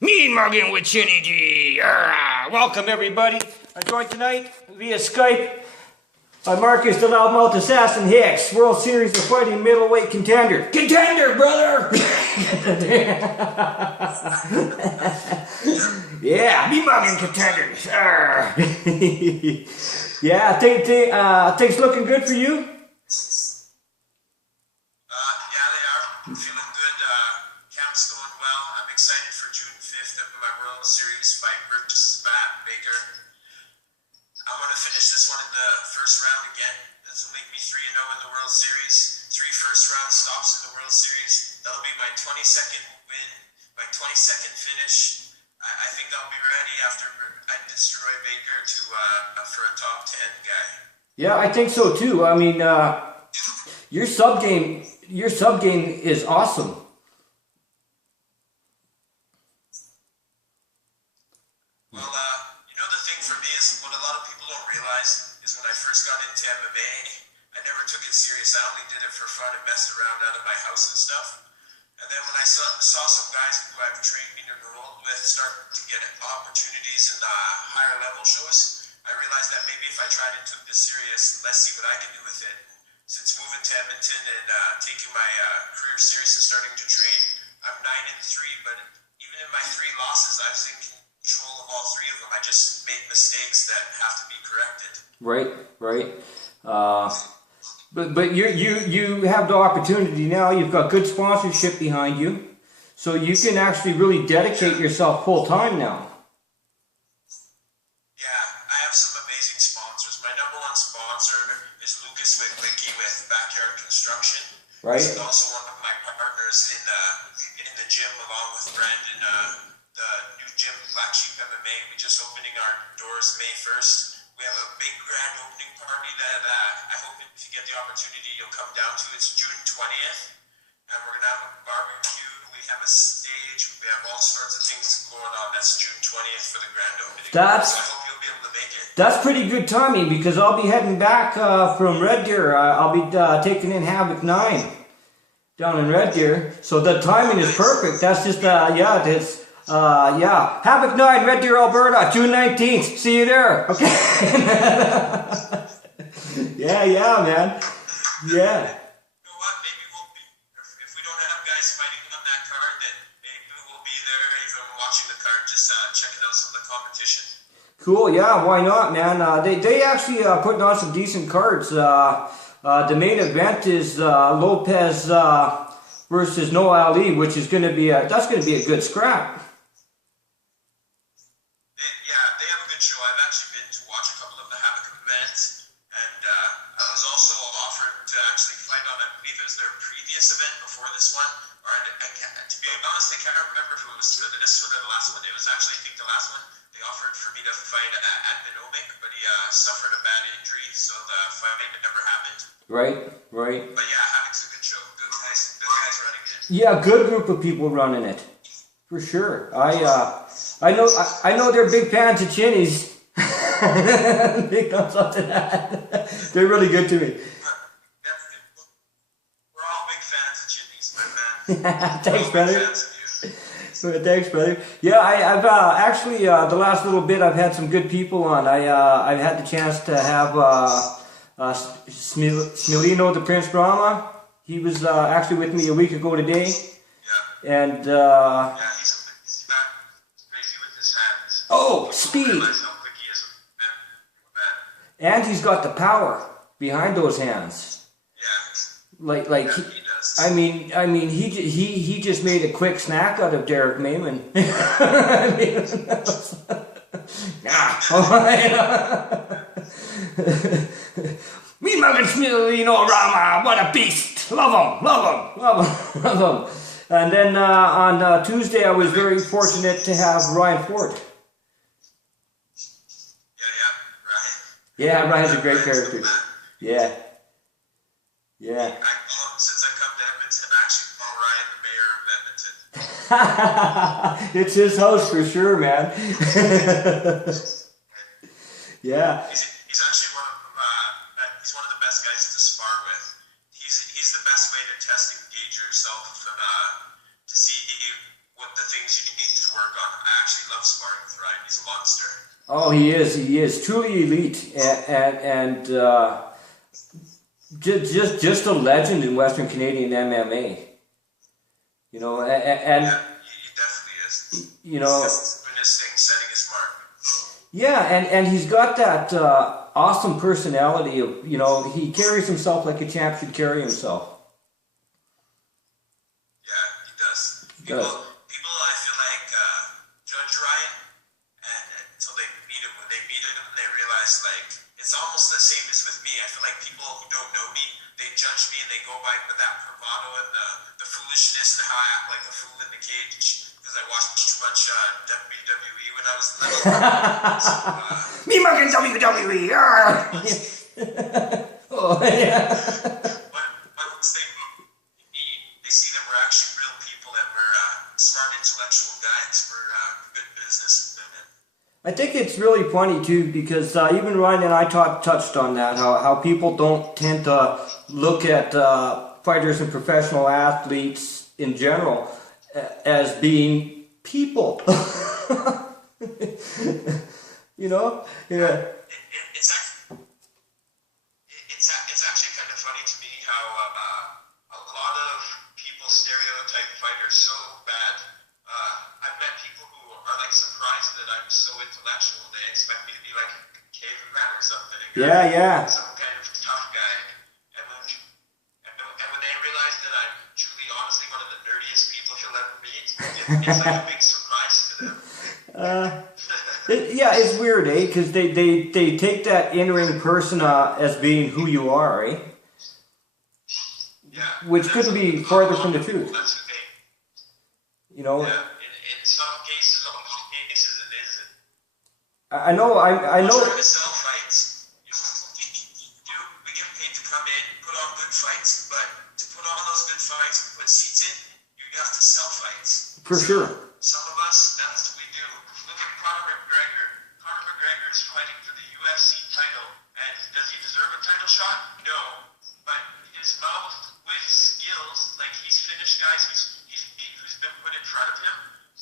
Mean-Muggin with Chinny G. Welcome everybody. I'm joined tonight via Skype by Marcus the Loudmouth Assassin Hicks, World Series of Fighting middleweight contender. Contender, brother! Yeah, Mean-Muggin contenders. Yeah, things looking good for you? Yeah, they are. I'm feeling good. Camp's going well. I'm excited for June 5th of my World Series fight versus Matt Baker. I'm going to finish this one in the first round again. This will make me 3-0 in the World Series. 3 first-round stops in the World Series. That'll be my 22nd win, my 22nd finish. I think I'll be ready after I destroy Baker to for a top 10 guy. Yeah, I think so too. I mean, your sub game is awesome. Well, the thing for me is what a lot of people don't realize is when I first got into MMA, I never took it serious. I only did it for fun and messed around out of my house and stuff. And then when I saw some guys who I've trained and rolled with start to get opportunities in the higher level shows, I realized that maybe if I tried and took this serious, let's see what I can do with it. Since moving to Edmonton and taking my career serious and starting to train, I'm 9-3, but even in my 3 losses, I was in control of all 3 of them. I just made mistakes that have to be corrected. Right. But you have the opportunity now. You've got good sponsorship behind you, so you can actually really dedicate yourself full time now. Yeah, I have some amazing sponsors. My #1 sponsor is Lucas with Backyard Construction. Right. He's also one of my partners in the gym, along with Brandon. The new gym, Black Sheep MMA. We just opening our doors May 1st. We have a big grand opening party that I hope if you get the opportunity you'll come down to. It's June 20th, and we're gonna have a barbecue. We have a stage. We have all sorts of things going on. That's June 20th for the grand opening. So I hope you'll be able to make it. That's pretty good timing because I'll be heading back from Red Deer. I'll be taking in Havoc 9 down in Red Deer, so the timing is perfect. That's just Havoc 9, Red Deer, Alberta, June 19th. See you there. Okay. yeah, man. Yeah. You know what? Maybe we'll be, if we don't have guys fighting on that card, then maybe we'll be there even watching the card, just checking out some of the competition. Cool, yeah, why not, man? They actually putting on some decent cards. The main event is Lopez versus Noah Ali, which is going to be a good scrap. They have a good show. I've actually been to watch a couple of the Havoc events, and I was also offered to actually fight on, I believe it was their previous event before this one, or to be honest, I can't remember if it was this one or the last one. It was actually, I think, the last one. They offered for me to fight at Mean-Muggin, but he suffered a bad injury, so the fight never happened. Right. But yeah, Havoc's a good show. Good guys running it. Yeah, good group of people running it, for sure. I know they're big fans of Chinny's. Big thumbs up to that. They're really good to me. We're all big fans of Chinny's, my man. Thanks, brother. Thanks, brother. Yeah, I've actually the last little bit I've had some good people on. I've had the chance to have Smilino the Prince Brahma. He was actually with me a week ago today. Yeah. And he's crazy with his hands. Oh, speed. And he's got the power behind those hands. Yeah. Like he does. I mean, he just made a quick snack out of Derek Mayman. Mean-Muggin Smilino Rama, what a beast! Love him. And then on Tuesday, I was very fortunate to have Ryan Ford. Ryan. Yeah, Ryan's a great character. Yeah. Since I come to Edmonton, I actually call Ryan the mayor of Edmonton. It's his house for sure, man. Yeah. He's actually one of the best guys to spar with. He's the best way to test and gauge yourself and to see what the things you need to work on. I actually love sparring with Ryan. He's a monster. Oh, he is truly elite, and just a legend in Western Canadian MMA. You know, and yeah, he definitely is. You know, he's doing his thing, setting his mark. Yeah, and he's got that awesome personality of, you know, he carries himself like a champ should carry himself. Yeah, he does. People, I feel like, judge Ryan, and until they meet him, when they meet him, they realize, like, it's almost the same as with me. I feel like people who don't know me, they judge me and they go by that bravado and the foolishness and how I act like a fool in the cage because I watched too much WWE when I was little. So, Mean-Muggin WWE! Oh, yeah. But once they meet, they see that we're actually real people and we're smart, intellectual guys. We're good businessmen. I think it's really funny too because even Ryan and I touched on that, how people don't tend to look at fighters and professional athletes in general as being people. You know? Yeah. It's actually kind of funny to me how a lot of people stereotype fighters so bad. I've met people who are like surprised that I'm so intellectual. They expect me to be like a caveman or something. Yeah. Some kind of tough guy. And when they realize that I'm truly, honestly, one of the nerdiest people you'll ever meet, it's like a big surprise to them. Yeah, it's weird, eh? Because they take that in-ring persona as being who you are, eh? Yeah. Which couldn't be farther from the truth. That's the thing. You know? Yeah. In some cases, all cases, it isn't. I know. We're trying to sell fights. We get paid to come in, put on good fights, but to put on those good fights and put seats in, you have to sell fights. For sure. Some of us, that's what we do. Look at Conor McGregor. Conor McGregor is fighting for the UFC title, and does he deserve a title shot? No. But his mouth with skills, like he's finished guys who's been put in front of him,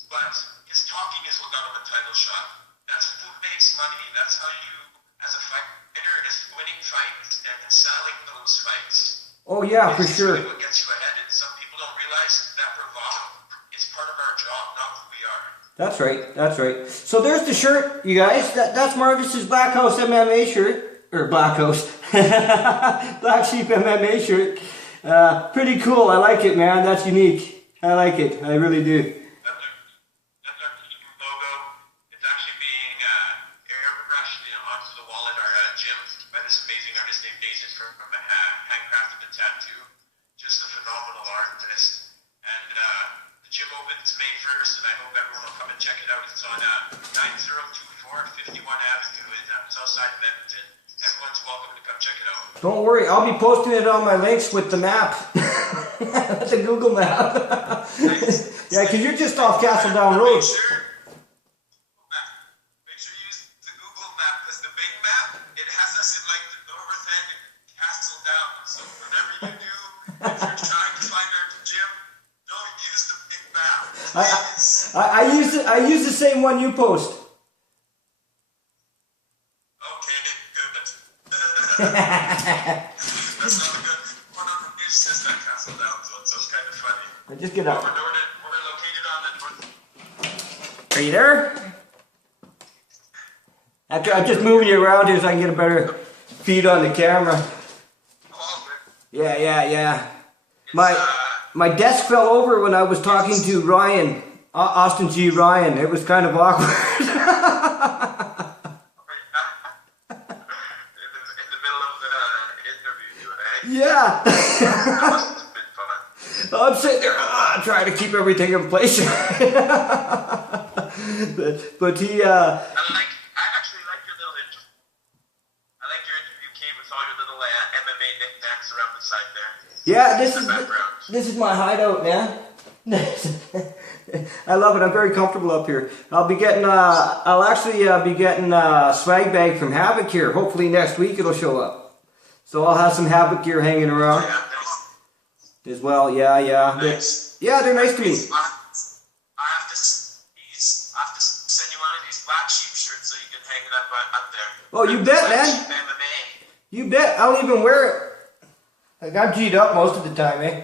but his talking is what got him a title shot. That's who makes money. That's how you, as a fighter, is winning fights and selling those fights. Oh yeah, for sure. It's what gets you ahead, and some people don't realize that bravado is part of our job, not who we are. That's right. So there's the shirt, you guys. That's Marcus's Black House MMA shirt. Or Black House. Black Sheep MMA shirt. Pretty cool. I like it, man. That's unique. I like it. I really do. That's our team logo. It's actually being airbrushed onto the wall in our gym by this amazing artist named Jason from Handcrafted the Tattoo. Just a phenomenal artist. And the gym opens May 1st, and I hope everyone will come and check it out. It's on 9024 51 Avenue in Southside of Edmonton. Everyone's welcome to come check it out. Don't worry, I'll be posting it on my links with the map. The Google map. Nice. Yeah, because you're just off Castle Down Road. Make sure you use the Google map, because the big map, it has us in like the north end of Castle Down. So whatever you do, if you're trying to find our gym, don't use the big map. I use the same one you post. That's not a good one on the page says that Castle Down zone, so it's kind of funny. I just get up. We're located on the north. Are you there? I'm just moving you around here so I can get a better feed on the camera. Yeah. My desk fell over when I was talking to Ryan, Austin G. Ryan. It was kind of awkward. Yeah. I'm sitting there trying to keep everything in place. but he. I actually like your little intro. I like your interview, Kate, with all your little MMA knickknacks around the side there. Yeah, this is my hideout, man. I love it. I'm very comfortable up here. I'll actually be getting a swag bag from Havoc here. Hopefully next week it'll show up. So I'll have some Havoc gear hanging around as well. Yeah. Nice. They're nice to me. I have to. He's sheep shirt so you can hang it up there. Oh, you bet, Black man. Sheep MMA. You bet. I'll even wear it. Like, I'm G'd up most of the time, eh?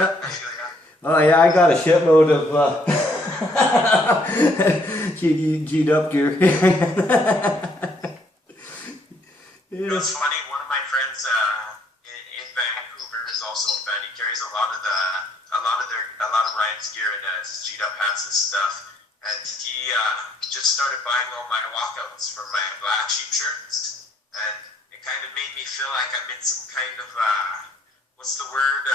Yeah, I feel ya. Oh yeah, I got a shitload of G'd up gear. You know, it's funny. One of my friends in Vancouver is also a fan. He carries a lot of Ryan's gear and his G'd up hats and stuff. And he just started buying all my walkouts for my black sheep shirts, and it kind of made me feel like I'm in some kind of what's the word?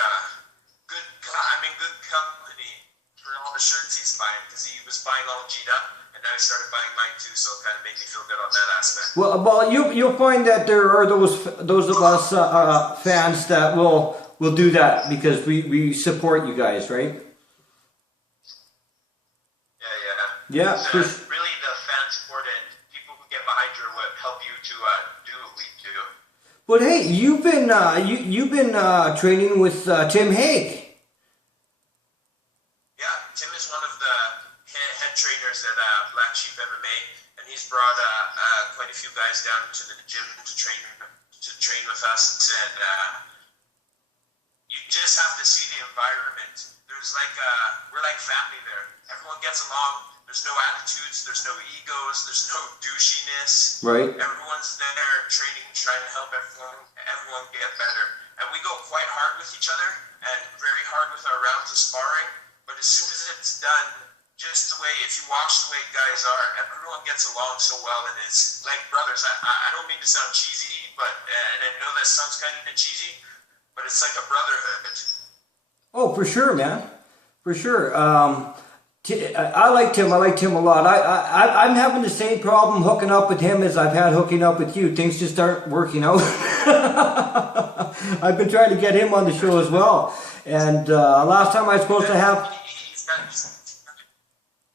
I'm in good company for all the shirts he's buying, because he was buying all G'd up, and now he started buying mine too. So it kind of made me feel good on that aspect. Well, you'll find that there are those of us fans that will do that because we support you guys, right? Yeah, really the fan support and people who get behind you are what help you to do what we do. But hey, you've been training with Tim Hague. Yeah, Tim is one of the head trainers at Black Sheep MMA, and he's brought quite a few guys down to the gym to train with us, and you just have to see the environment. There's we're like family there. Everyone gets along. There's no attitudes, there's no egos, there's no douchiness. Right. Everyone's there training, trying to help everyone get better. And we go quite hard with each other and very hard with our rounds of sparring. But as soon as it's done, just the way, if you watch the way guys are, everyone gets along so well, and it's like brothers. I don't mean to sound cheesy, but and I know that sounds kind of cheesy, but it's like a brotherhood. Oh, for sure, man. For sure. I like Tim. I like Tim a lot. I'm having the same problem hooking up with him as I've had hooking up with you. Things just aren't working out. I've been trying to get him on the show as well. And last time I was supposed to have...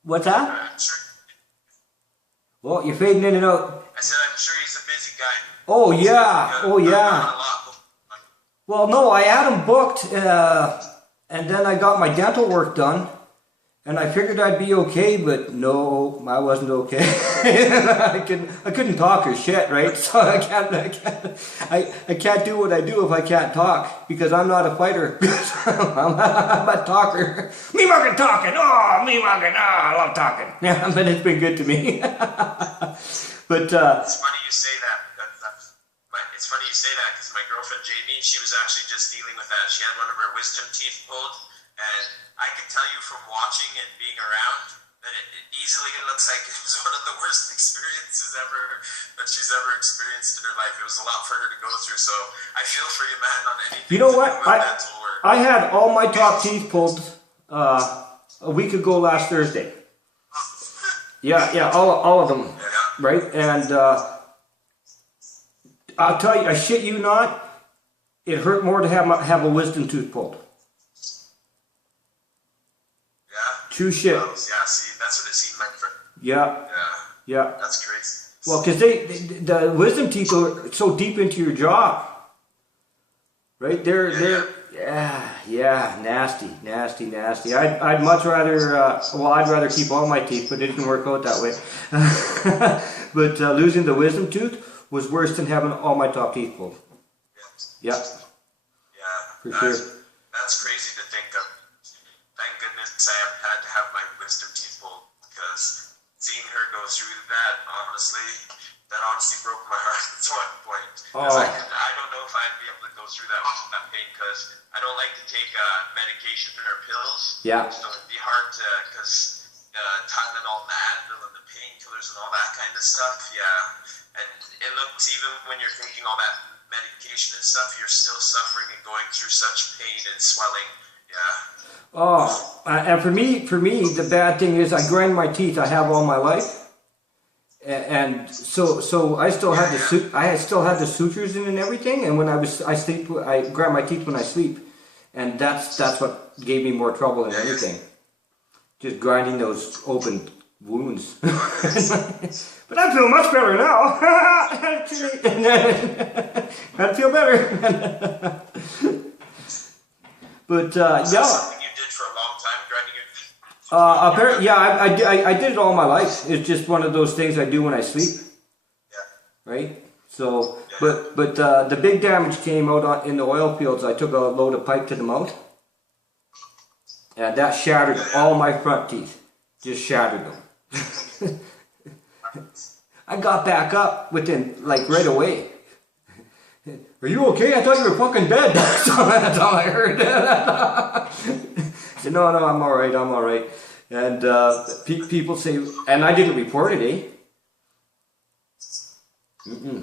What's that? Well, you're fading in and out. I said I'm sure he's a busy guy. Oh, yeah. Oh, yeah. Well, no, I had him booked, and then I got my dental work done. And I figured I'd be okay, but no, I wasn't okay. I couldn't talk or shit, right? So I can't do what I do if I can't talk, because I'm not a fighter. I'm a talker. Mean-Muggin talking. Oh, Mean-Muggin. Oh, I love talking. Yeah, but it's been good to me. But it's funny you say that, because my girlfriend Jamie, she was actually just dealing with that. She had one of her wisdom teeth pulled. And I can tell you from watching and being around that it easily looks like it was one of the worst experiences that she's ever experienced in her life. It was a lot for her to go through. So I feel for you, man, on anything. You know what? Dental work. I had all my top teeth pulled a week ago last Thursday. Yeah, all of them, Yeah. right? And I'll tell you, I shit you not, it hurt more to have a wisdom tooth pulled. True shit. Yeah, see, that's what it seemed like for. Yeah. Yeah. That's crazy. Well, because the wisdom teeth are so deep into your jaw, right? They're nasty. I'd much rather I'd rather keep all my teeth, but it didn't work out that way. But losing the wisdom tooth was worse than having all my top teeth pulled. Yeah. Yeah. For sure. That's crazy to think of. Thank goodness I haven't had to have my wisdom teeth pulled, because seeing her go through that honestly broke my heart at one point. Oh. I don't know if I'd be able to go through that pain, because I don't like to take medication or pills. Yeah. So it'd be hard to, because Tylenol and the Advil and the painkillers and all that kind of stuff. Yeah. And it looks, even when you're taking all that medication and stuff, you're still suffering and going through such pain and swelling. Yeah. Oh, and for me, the bad thing is I grind my teeth. I have all my life, and so I still had the sutures in and everything. And when I sleep, I grind my teeth when I sleep, and that's what gave me more trouble than anything. Just grinding those open wounds. But I feel much better now. I feel better. But Is that something you did for a long time, grinding your Apparently, yeah, I did it all my life. It's just one of those things I do when I sleep. Yeah. Right? So, but the big damage came out in the oil fields. I took a load of pipe to the mouth, and that shattered all my front teeth. Just shattered them. I got back up within, like, right away. Are you okay? I thought you were fucking dead. That's all I heard. I said, no, I'm all right. And people say, and I didn't report it, eh?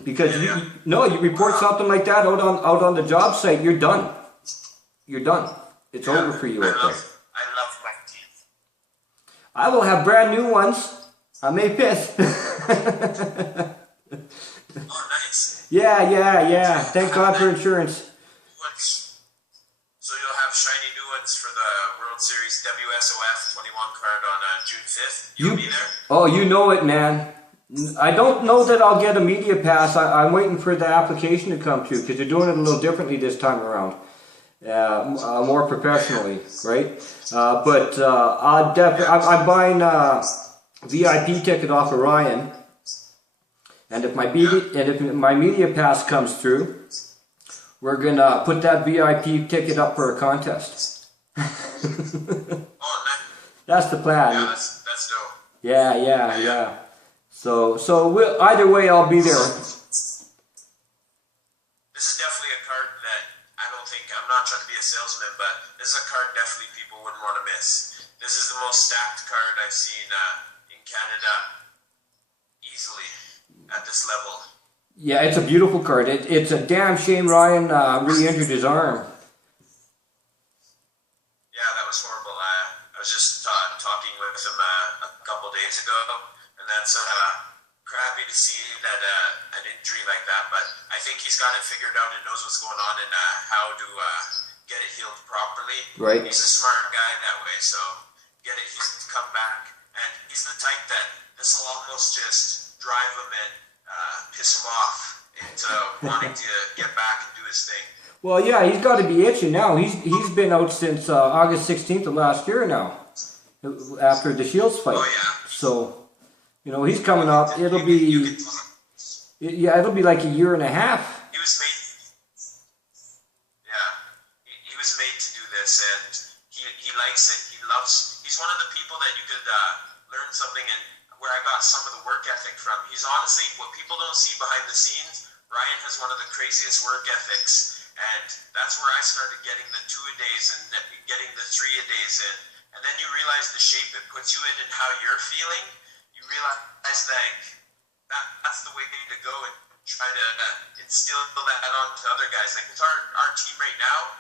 Because you report something like that out on the job site, you're done. You're done. It's over for you out there. I love my teeth. I will have brand new ones on May 5th. Oh, nice. Yeah. Thank God for insurance. So you'll have shiny new ones for the World Series WSOF 21 card on June 5th. You'll be there? Oh, you know it, man. I don't know that I'll get a media pass. I'm waiting for the application to come through because they're doing it a little differently this time around. More professionally, right? But I'm buying a VIP ticket off of Ryan, and if my media pass comes through, we're gonna put that VIP ticket up for a contest. Oh, nice. That's the plan. Yeah, that's dope. Yeah. So either way, I'll be there. This is definitely a card that I'm not trying to be a salesman, but this is a card definitely people wouldn't want to miss. This is the most stacked card I've seen in Canada easily at this level. Yeah, it's a beautiful card. It's a damn shame Ryan re-injured his arm. Yeah, that was horrible. I was just talking with him a couple days ago, and that's crappy to see that an injury like that. But I think he's got it figured out and knows what's going on and how to get it healed properly. Right. He's a smart guy that way, so he's come back, and he's the type that this will almost just drive him and piss him off into wanting to get back and do his thing. Well, yeah, he's got to be itching now. He's been out since August 16th of last year now, after the Shields fight. Oh yeah. So, he's coming up. It'll be like a year and a half. He was made. Yeah, he was made to do this, and he likes it. He's one of the people that you could learn something and where I got some of the work ethic from. He's honestly, what people don't see behind the scenes, Ryan has one of the craziest work ethics, and that's where I started getting the 2-a-days and getting the 3-a-days in. And then you realize the shape it puts you in and how you're feeling. You realize that's the way to go and try to instill that onto other guys. Like with our team right now,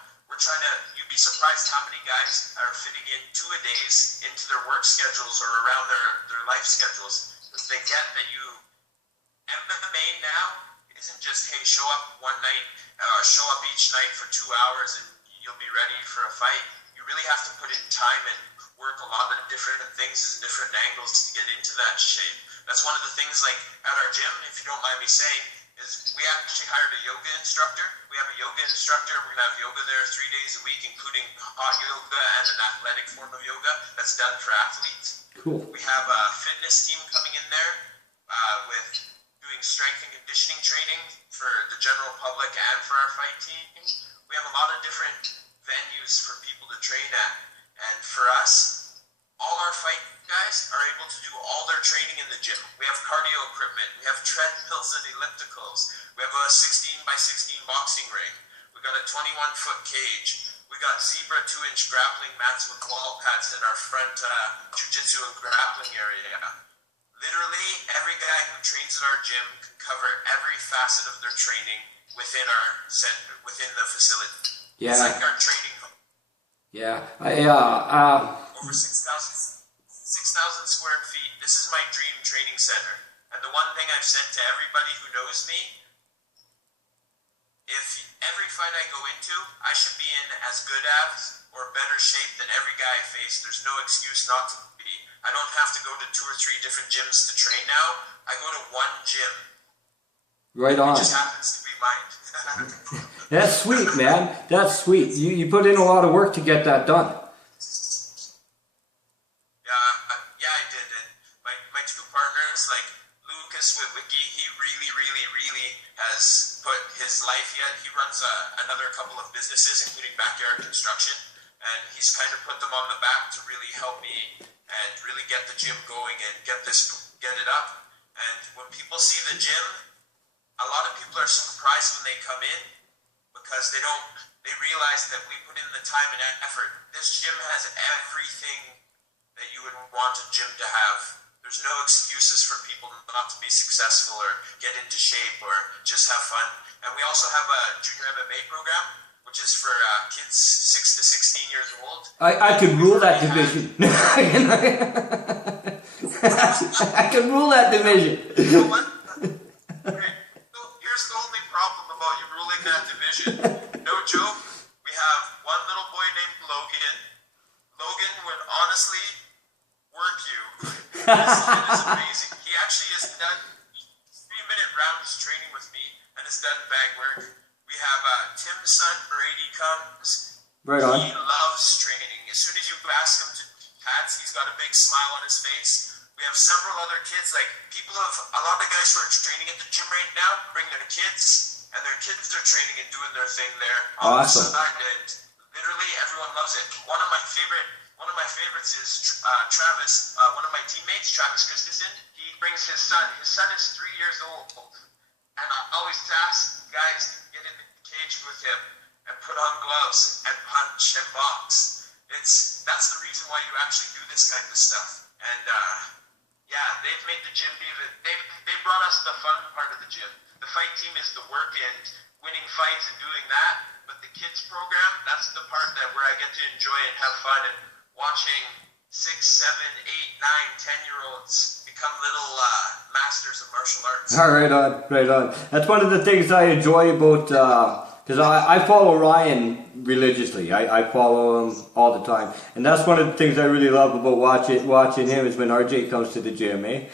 you'd be surprised how many guys are fitting in 2-a-days into their work schedules or around their life schedules. Because they get that MMA now isn't just, hey, show up one night, show up each night for 2 hours and you'll be ready for a fight. You really have to put in time and work a lot of different things and different angles to get into that shape. That's one of the things, like at our gym, if you don't mind me saying, is we actually hired a yoga instructor. We have a yoga instructor. We're going to have yoga there 3 days a week, including hot yoga and an athletic form of yoga that's done for athletes. Cool. We have a fitness team coming in there with doing strength and conditioning training for the general public and for our fight team. We have a lot of different venues for people to train at. And for us, all our fight guys are able to do all their training in the gym. We have cardio equipment, we have treadmills and ellipticals, we have a 16x16 boxing ring, we got a 21-foot cage, we got zebra 2-inch grappling mats with wall pads in our front jiu-jitsu and grappling area. Literally, every guy who trains at our gym can cover every facet of their training within our center, within the facility. Yeah. It's like our training home. Yeah. Over 6,000 square feet. This is my dream training center. And the one thing I've said to everybody who knows me, if every fight I go into, I should be in as good as or better shape than every guy I face. There's no excuse not to be. I don't have to go to 2 or 3 different gyms to train now. I go to one gym. Right on. It just happens to be mine. That's sweet, man. That's sweet. You put in a lot of work to get that done. two partners, like Lucas Witwicky, he really has put his life, he runs another couple of businesses, including backyard construction, and he's kind of put them on the back to really help me and really get the gym going and get it up. And when people see the gym, a lot of people are surprised when they come in because they realize that we put in the time and effort. This gym has everything that you would want a gym to have. There's no excuses for people not to be successful or get into shape or just have fun. And we also have a junior MMA program, which is for kids 6 to 16 years old. I could rule that division. I could rule that division. You know what? Okay. So here's the only problem about you ruling that division. No joke. We have one little boy named Logan. Logan would honestly work you. This kid is amazing. He actually has done 3-minute rounds training with me and has done bag work. We have Tim's son Brady comes. Right on. He loves training. As soon as you ask him to hats, he's got a big smile on his face. We have several other kids, like a lot of guys who are training at the gym right now bring their kids, and their kids are training and doing their thing there. Awesome. And literally everyone loves it. One of my favorites is Travis, one of my teammates, Travis Christensen. He brings his son. His son is 3 years old, and I always ask guys to get in the cage with him and put on gloves and punch and box. That's the reason why you actually do this kind of stuff. And yeah, they've made the gym they brought us the fun part of the gym. The fight team is the work and winning fights and doing that, but the kids program, that's the part where I get to enjoy and have fun and watching 6, 7, 8, 9, 10-year-olds become little masters of martial arts. Right on. That's one of the things I enjoy about, because I follow Ryan religiously. I follow him all the time. And that's one of the things I really love about watching him is when RJ comes to the gym, eh?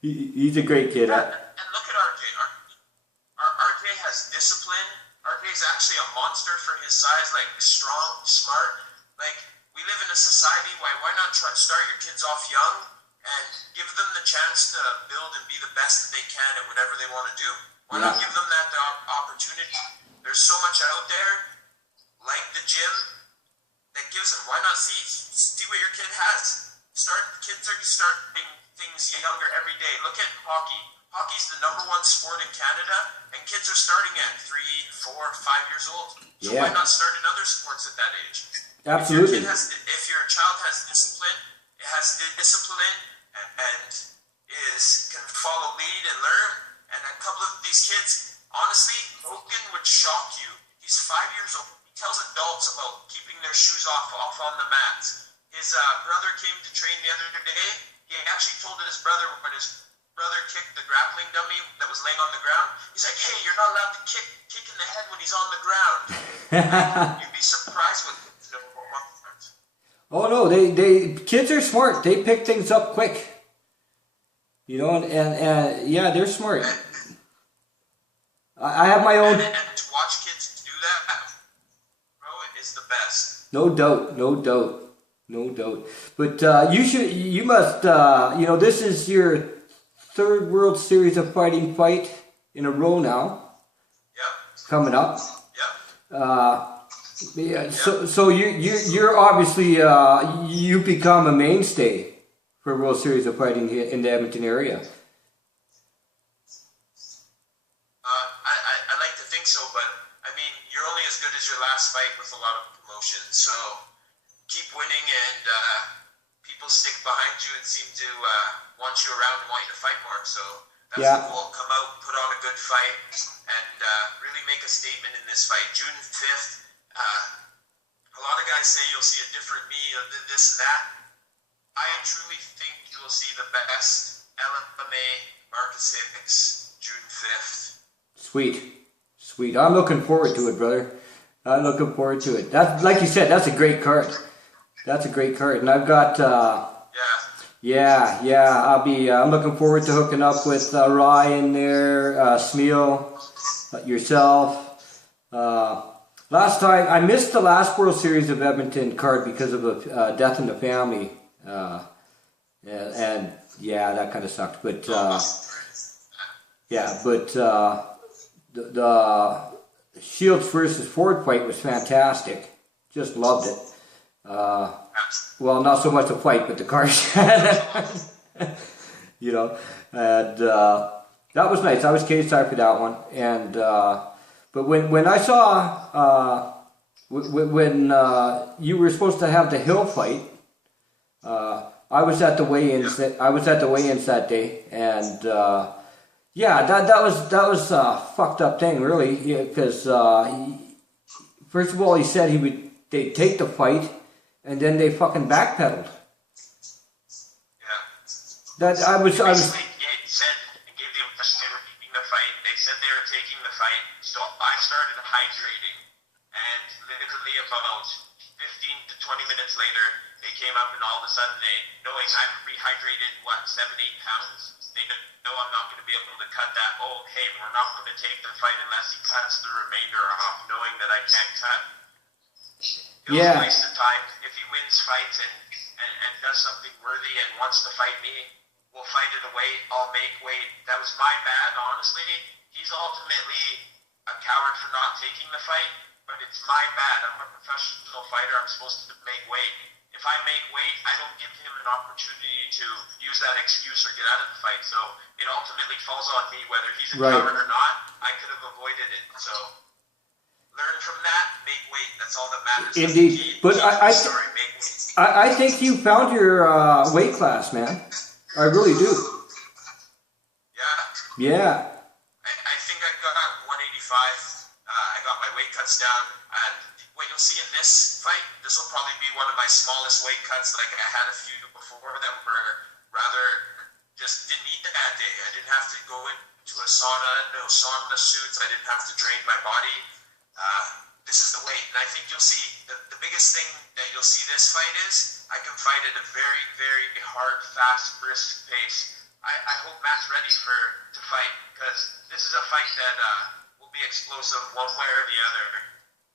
He's a great kid. Yeah, and look at RJ. RJ has discipline. RJ is actually a monster for his size, like strong, smart. Like, we live in a society, why not start your kids off young and give them the chance to build and be the best that they can at whatever they want to do? Why not give them that opportunity? There's so much out there, like the gym, that gives them. Why not see what your kid has? Kids are starting things younger every day. Look at hockey. Hockey's the #1 sport in Canada, and kids are starting at 3, 4, 5 years old. So why not start in other sports at that age? Absolutely. If your child has discipline, and can follow lead and learn, and a couple of these kids, honestly, Logan would shock you. He's 5 years old. He tells adults about keeping their shoes off on the mat. His brother came to train the other day. He actually told his brother when his brother kicked the grappling dummy that was laying on the ground. He's like, "Hey, you're not allowed to kick in the head when he's on the ground." You'd be surprised what kids know about martial arts. Oh no, kids are smart. They pick things up quick. You know, and yeah, they're smart. I have my own. And to watch kids do that, bro, it is the best. No doubt. But you must, this is your 3rd World Series of Fighting fight in a row now. Yep. Coming up. Yep. Yeah. So you're obviously you become a mainstay for World Series of Fighting here in the Edmonton area. I like to think so, but I mean, you're only as good as your last fight with a lot of promotion. So keep winning, and people stick behind you and seem to want you around and want you to fight more. So that's the goal. Come out, put on a good fight, and really make a statement in this fight. June 5th. A lot of guys say you'll see a different me, this and that. I truly think you will see the best MMA Marcus Hicks June 5th. Sweet. I'm looking forward to it, brother. I'm looking forward to it. That, like you said, that's a great card. And I've got. I'm looking forward to hooking up with Ryan there, Smeal, yourself. Last time, I missed the last World Series of Edmonton card because of a death in the family. and yeah, that kind of sucked. But yeah, but the Shields versus Ford fight was fantastic. Just loved it. Well, not so much the fight, but the card. You know, and that was nice. I was cage side for that one. And but when I saw when you were supposed to have the Hill fight, I was at the weigh-ins. I was at the weigh-ins that day, and yeah, that was a fucked up thing, really, because first of all, he said they'd take the fight, and then they fucking backpedaled. Yeah. That I was. It said it gave the impression they were taking the fight. They said they were taking the fight, so I started hydrating, and literally about 15 to 20 minutes later, they came up, and all of a sudden, knowing I'm rehydrated, 7-8 pounds, they know I'm not going to be able to cut that. Oh, hey, we're not going to take the fight unless he cuts the remainder off, knowing that I can't cut. It was a waste of time. If he wins fights and does something worthy and wants to fight me, we'll fight it away. I'll make weight. That was my bad, honestly. He's ultimately a coward for not taking the fight, but it's my bad. I'm a professional fighter. I'm supposed to make weight. If I make weight, I don't give him an opportunity to use that excuse or get out of the fight. So it ultimately falls on me, whether he's a coward or not. I could have avoided it. So learn from that, make weight. That's all that matters. Indeed. But I think you found your weight class, man. I really do. Yeah. Yeah. I think I got 185. I got my weight cuts down. And what you'll see in this fight, this will probably be one of my smallest weight cuts. Like I had a few before that were rather just didn't eat that day. I didn't have to go into a sauna, no sauna suits. I didn't have to drain my body. This is the weight, and I think you'll see the biggest thing that you'll see this fight is I can fight at a very, very hard, fast, brisk pace. I hope Matt's ready to fight, because this is a fight that will be explosive one way or the other.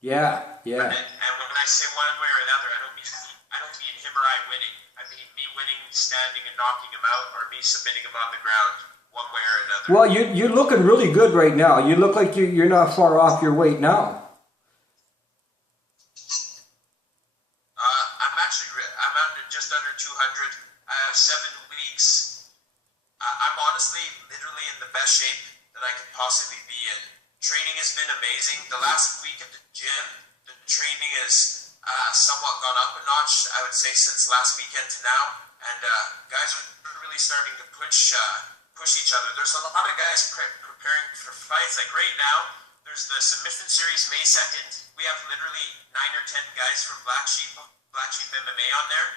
Yeah. And when I say one way or the other, I don't mean him or I winning. I mean me winning, standing and knocking him out, or me submitting him on the ground one way or another. Well, you're looking really good right now. You look like you're not far off your weight now. I'm just under 200. I have 7 weeks. I'm honestly, literally in the best shape that I could possibly be in. Training has been amazing. The last week at the gym, the training has somewhat gone up a notch, I would say, since last weekend to now. And guys are really starting to push each other. There's a lot of guys preparing for fights. Like right now, there's the Submission Series May 2nd. We have literally 9 or 10 guys from Black Sheep MMA on there.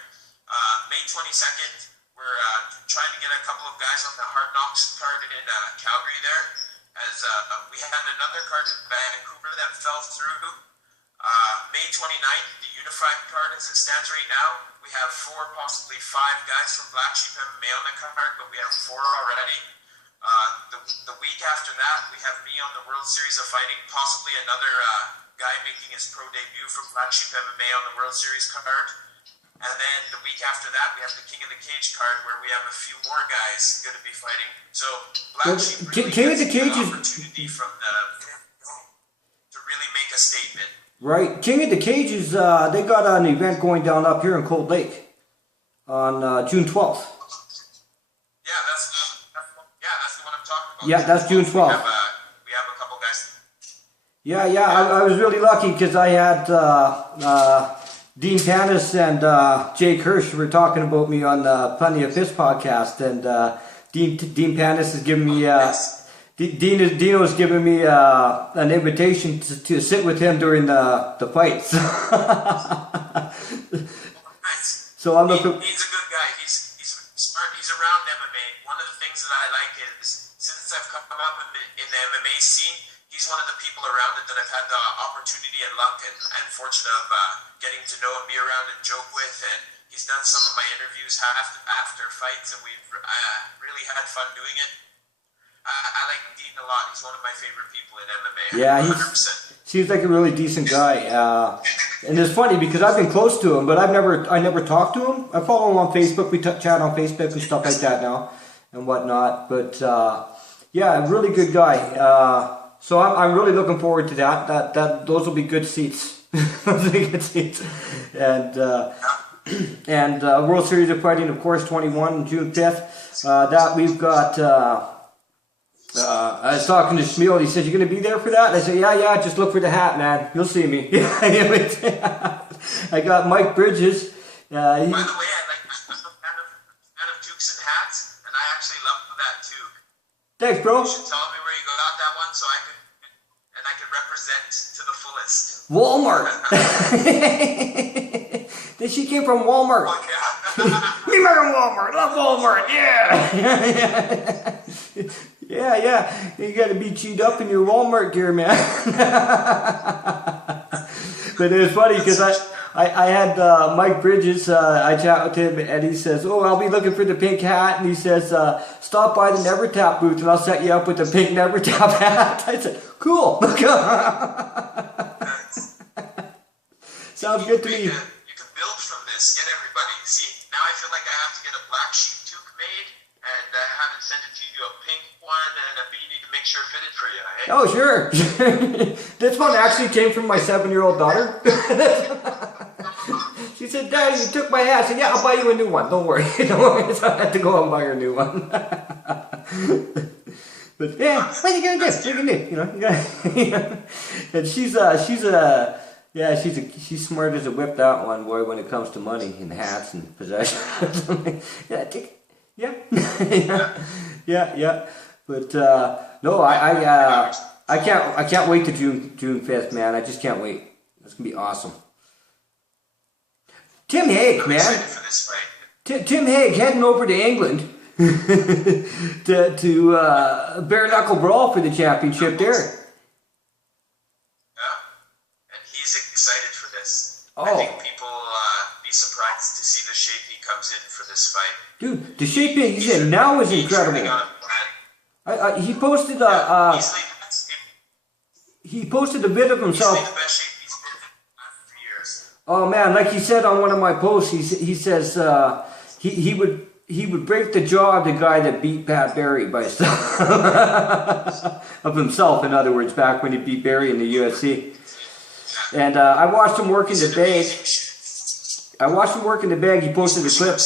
May 22nd, we're trying to get a couple of guys on the Hard Knocks card in Calgary there. As we had another card in Vancouver that fell through. May 29th, the Unified card as it stands right now. We have 4, possibly 5 guys from Black Sheep MMA on the card, but we have 4 already. The week after that, we have me on the World Series of Fighting, possibly another guy making his pro debut from Black Sheep MMA on the World Series card. And then the week after that, we have the King of the Cage card, where we have a few more guys going to be fighting. So Black Sheep really King of the gets Cage an opportunity to really make a statement. Right. King of the Cage is, they got an event going down up here in Cold Lake on June 12th. Yeah, that's the one I'm talking about. Yeah, that's June 12th. We have a couple guys. Yeah, I was really lucky because I had Dean Panis and Jake Hirsch were talking about me on the Plenty of Fish podcast, and Dean Panis is giving me Dino's giving me an invitation to sit with him during the fights. Nice. So I'm looking. He's a good guy. He's smart. He's around MMA. One of the things that I like is, since I've come up in the MMA scene, he's one of the people around it that I've had the opportunity and luck and fortune of getting to know and be around and joke with. And he's done some of my interviews after fights, and we've really had fun doing it. I like Dean a lot. He's one of my favorite people in MMA. Yeah, 100%. Seems like a really decent guy. And it's funny because I've been close to him, but I never talked to him. I follow him on Facebook. We chat on Facebook and stuff like that now and whatnot. But yeah, a really good guy. So I'm really looking forward to that. Those will be good seats. Those will be good seats. And World Series of Fighting, of course, 21, June 5th. That we've got. I was talking to Shmuel. He said, "You're going to be there for that?" I said, "Yeah. Just look for the hat, man. You'll see me." I got Mike Bridges. By the way, I like I'm a fan of toques and hats, and I actually love that too. Thanks, bro. You should tell me where you got that one, so I can represent to the fullest. Walmart. She came from Walmart. Oh, yeah. Mean-Muggin Walmart. Love Walmart. Yeah. Yeah. You got to be cheated up in your Walmart gear, man. But it was funny because I had Mike Bridges. I chat with him, and he says, "Oh, I'll be looking for the pink hat." And he says, "Stop by the Never Tap booth, and I'll set you up with the pink Never Tap hat." I said, "Cool." Sounds good to me. You can build from this. Get everybody. See, now I feel like I have to get a black sheep toque made, and I haven't sent it to you a pink one and a beanie to make sure it fitted for you. Eh? Oh, sure. This one actually came from my 7-year-old daughter. She said, "Daddy, you took my hat." I said, "Yeah, I'll buy you a new one. Don't worry." Don't worry. So I had to go and buy her a new one. But yeah, what are you gonna do? What are you gonna do? You know, you gotta, and she's smart as a whip, that one, boy, when it comes to money and hats and possessions. Yeah. But no, I can't wait to June 5th, man. I just can't wait. It's gonna be awesome. Tim Hague, I'm man. excited for this fight. Tim Hague heading over to England to bare knuckle brawl for the championship there. Yeah, and he's excited for this. Oh. I think people be surprised to see the shape he comes in for this fight. Dude, the shape he's in now is incredible. He posted he posted a bit of himself. Easily the best shape he's been in for years. Oh man, like he said on one of my posts, he says he would break the jaw of the guy that beat Pat Barry by of himself, in other words, back when he beat Barry in the UFC. And I watched him work in the bag. He posted a clip.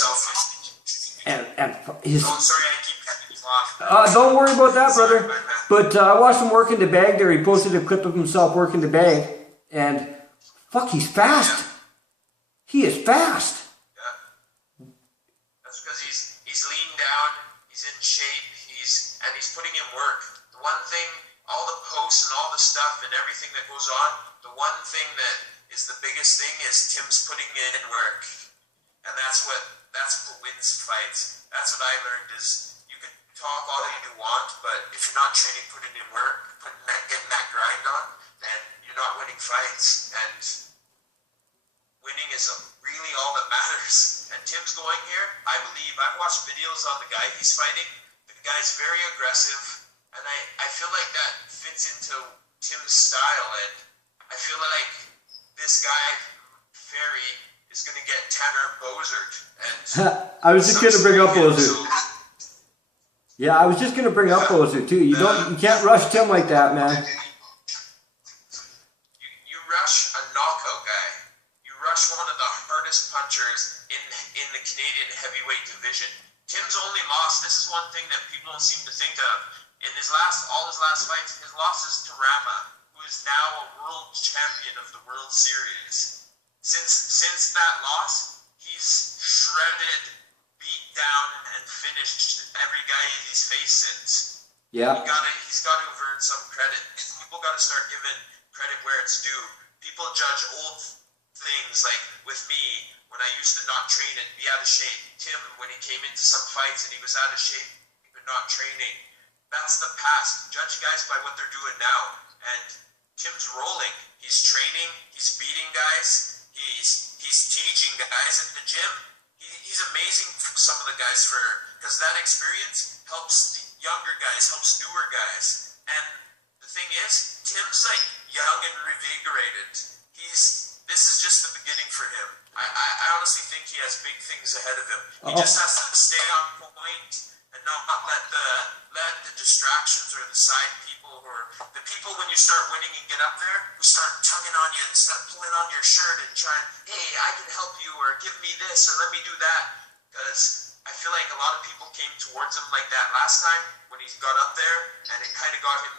And his. Oh, sorry, I keep cutting you off. Don't worry about that, brother. But I watched him work in the bag there. He posted a clip of himself working the bag. And fuck, he's fast. Yeah. He is fast. Yeah. That's because he's leaned down, he's in shape, he's putting in work. The one thing, all the posts and all the stuff and everything that goes on, the one thing that is the biggest thing is Tim's putting in work. And that's what wins fights. That's what I learned is you can talk all you want, but if you're not training, putting in work, getting that grind on, then you're not winning fights. And winning is really all that matters. And Tim's going here. I believe, I've watched videos on the guy he's fighting. The guy's very aggressive, and I feel like that fits into Tim's style. And I feel like this guy, Ferry, is going to get Tanner Bozert. And I was just going to bring up Bozert. Yeah, I was just going to bring up Bozert too. You can't rush Tim like that, man. You rush a knockout guy. You rush one of the hardest punchers in the Canadian heavyweight division. Tim's only loss, this is one thing that people don't seem to think of. In all his last fights, his losses to Rama, who is now a world champion of the World Series. Since that loss, he's shredded, beat down, and finished every guy he's faced since. Yeah. He's got to have earned some credit. People got to start giving credit where it's due. People judge old things, like with me, when I used to not train and be out of shape. Tim, when he came into some fights and he was out of shape, but not training. That's the past. Judge guys by what they're doing now. And Tim's rolling. He's training. He's beating guys. He's teaching guys at the gym. He's amazing for some of the guys because that experience helps the younger guys, helps newer guys. And the thing is, Tim's like young and revigorated. this is just the beginning for him. I honestly think he has big things ahead of him. He just has to stay on point and not let the distractions or the side people or the people when you start winning and get up there who start tugging on you and start pulling on your shirt and trying, hey, I can help you or give me this or let me do that. Because I feel like a lot of people came towards him like that last time when he got up there, and it kind of got him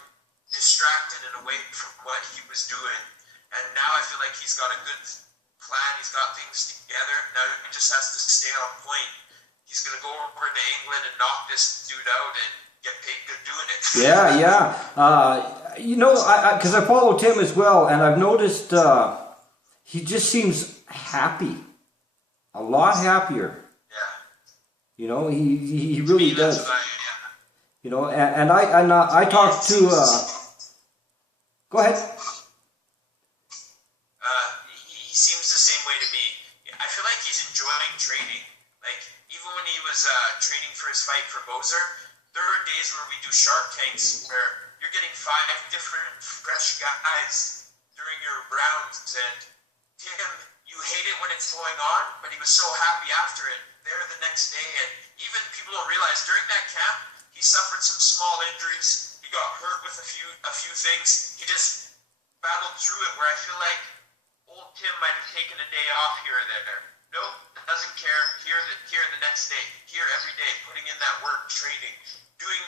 distracted and away from what he was doing. And now I feel like he's got a good plan, he's got things together. Now he just has to stay on point. He's going to go over to England and knock this dude out and get paid good doing it. Yeah. You know, because I follow Tim as well, and I've noticed he just seems happy. A lot happier. Yeah. You know, he really does. That's what yeah. You know, and I talked to... go ahead. He seems the same way to me. I feel like he's enjoying training. Like, even when he was training for his fight for Bozer, there are days where we do Shark Tanks where you're getting 5 different fresh guys during your rounds, and Tim, you hate it when it's going on, but he was so happy after it. There the next day, and even people don't realize during that camp, he suffered some small injuries. He got hurt with a few things. He just battled through it, where I feel like old Tim might have taken a day off here or there. Nope, doesn't care. Here the next day. Here every day, putting in that work, training, doing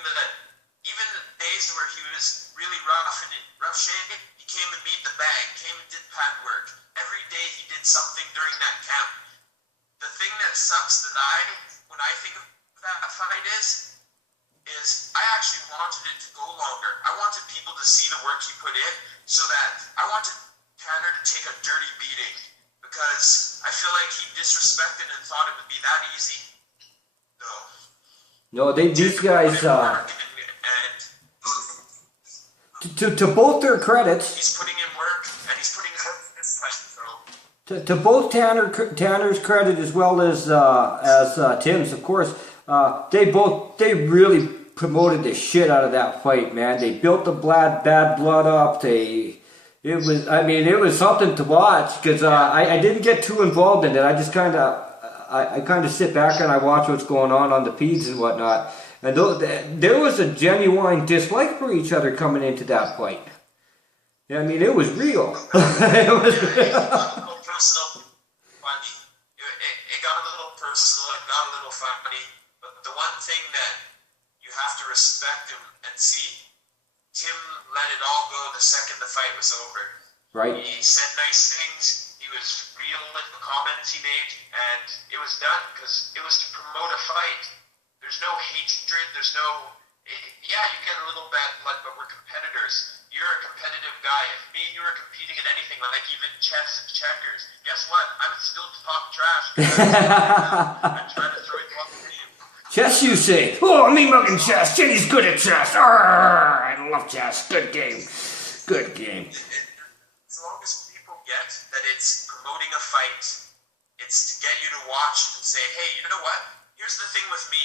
even the days where he was really rough and in rough shape, he came and beat the bag, came and did pad work. Every day he did something during that camp. The thing that sucks when I think of that fight is I actually wanted it to go longer. I wanted people to see the work he put in, so that I wanted Tanner to take a dirty beating, because I feel like he disrespected and thought it would be that easy. No, these guys, to both their credits, he's putting in work, and he's putting work in his fight. to both Tanner's credit as well as Tim's, of course, they really promoted the shit out of that fight, man. They built the bad blood up. It was something to watch, because I didn't get too involved in it. I just kind of sit back and I watch what's going on the feeds and whatnot. And there was a genuine dislike for each other coming into that fight. I mean, it was real. It was a little personal, funny. It got a little personal. It got a little funny. But the one thing that you have to respect and see, Tim let it all go the second the fight was over. Right. He said nice things. He was real in the comments he made, and it was done because it was to promote a fight. There's no hatred. There's no. Yeah, you get a little bad blood, but we're competitors. You're a competitive guy. If me and you were competing at anything, like even chess and checkers, guess what? I would still talk trash. I'm trying to throw it off the team. Chess, you say? Oh, Mean-Muggin chess. Chinny's good at chess. Arr, I love chess. Good game. Good game. As long as people get that it's promoting a fight, it's to get you to watch and say, hey, you know what? Here's the thing with me.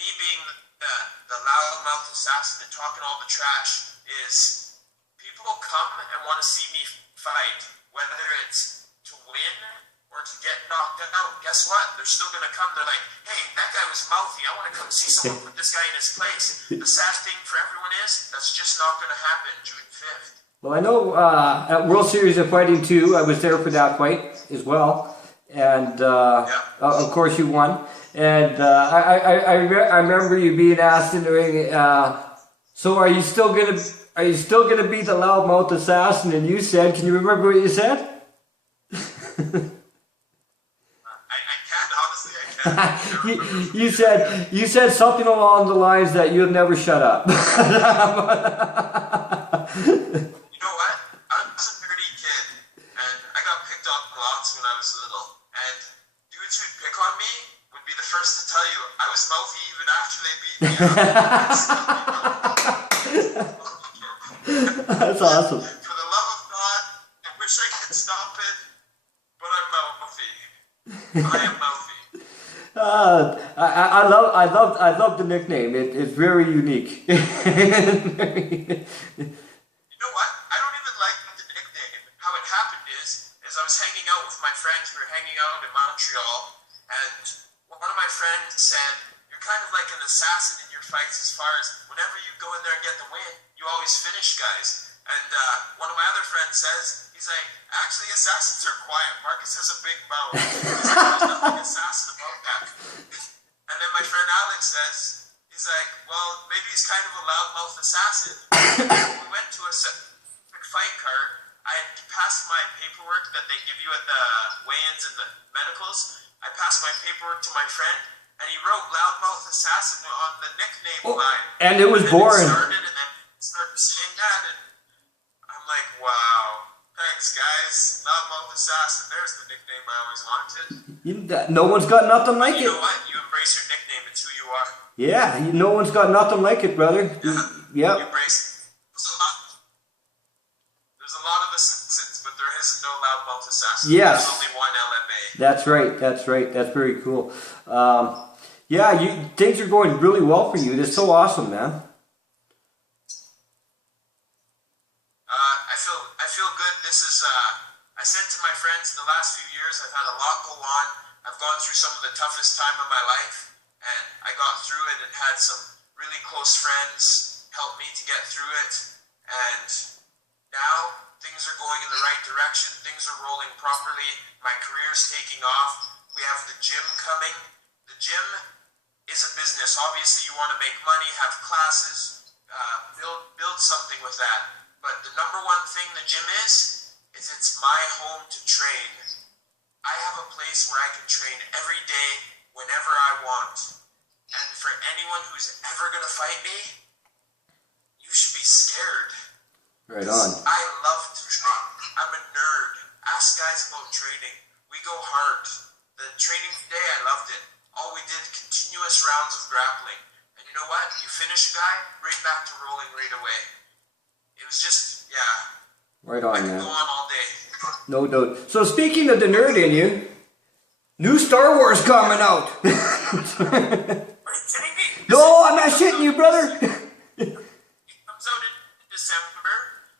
Me being the Loudmouth Assassin and talking all the trash is people come and want to see me fight, whether it's to win or to get knocked out. Guess what? They're still going to come. They're like, hey, that guy was mouthy. I want to come see someone put this guy in his place. The sad thing for everyone is that's just not going to happen June 5th. Well, I know at World Series of Fighting 2, I was there for that fight as well. And of course you won. And I remember you being asked in the ring, so are you still gonna be the Loudmouth Assassin? And you said, can you remember what you said? I can't. you said something along the lines that you'll never shut up. You know what? I was a nerdy kid, and I got picked on lots when I was little. And dudes who'd pick on me would be the first to tell you I was mouthy even after they beat me up. That's awesome. For the love of God, I wish I could stop it, but I'm mouthy. I am mouthy. I love the nickname. It's very unique. You know what? I don't even like the nickname. How it happened is I was hanging friend said, you're kind of like an assassin in your fights as far as whenever you go in there and get the win, you always finish guys. And one of my other friends says, he's like, actually assassins are quiet. Marcus has a big mouth. He's like, there's nothing assassin about that. And then my friend Alex says, he's like, well, maybe he's kind of a loudmouth assassin. We went to a fight card. I had passed my paperwork that they give you at the weigh-ins and the medicals. I passed my paperwork to my friend, and he wrote Loudmouth Assassin on the nickname line. And it was boring. And then started saying that, and I'm like, wow, thanks guys. Loudmouth Assassin, there's the nickname I always wanted. No one's got nothing like it. You know what? You embrace your nickname, it's who you are. Yeah, no one's got nothing like it, brother. Yeah. You embrace it. There's a lot of assassins, but there is no Loudmouth Assassin. Yes. There's only one LMA. That's right, that's right. That's very cool. Yeah, things are going really well for you. It's so awesome, man. I feel good. This is, I said to my friends, the last few years I've had a lot go on. I've gone through some of the toughest time of my life, and I got through it and had some really close friends help me to get through it. And now things are going in the right direction. Things are rolling properly. My career's taking off. We have the gym coming. The gym is a business. Obviously, you want to make money, have classes, build something with that. But the number one thing the gym is it's my home to train. I have a place where I can train every day, whenever I want. And for anyone who's ever going to fight me, you should be scared. Right on. I love to train. I'm a nerd. Ask guys about training. We go hard. The training today, I loved it. All we did, continuous rounds of grappling. And you know what? You finish a guy, right back to rolling right away. It was just, yeah. Right on, I could man. go on all day. No doubt. So speaking of the nerd in you, new Star Wars coming out. Are you kidding me? No, I'm not shitting you, brother. It comes out in December.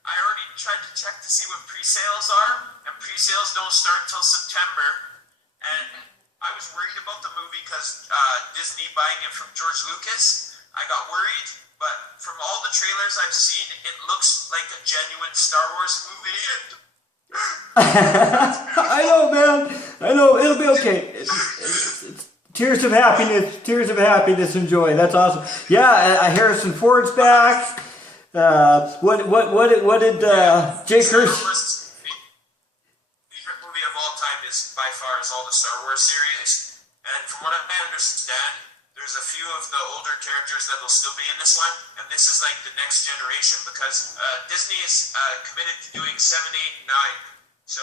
I already tried to check to see what pre-sales are, and pre-sales don't start till September. And I was worried about the movie because Disney buying it from George Lucas. I got worried, but from all the trailers I've seen, it looks like a genuine Star Wars movie. I know, man. I know. It'll be okay. It's tears of happiness. Tears of happiness and joy. That's awesome. Yeah, Harrison Ford's back. What did Jake Hurst? Favorite movie of all time is by far all the Star Wars series, and from what I understand, there's a few of the older characters that will still be in this one, and this is like the next generation because Disney is committed to doing 7, 8, 9. So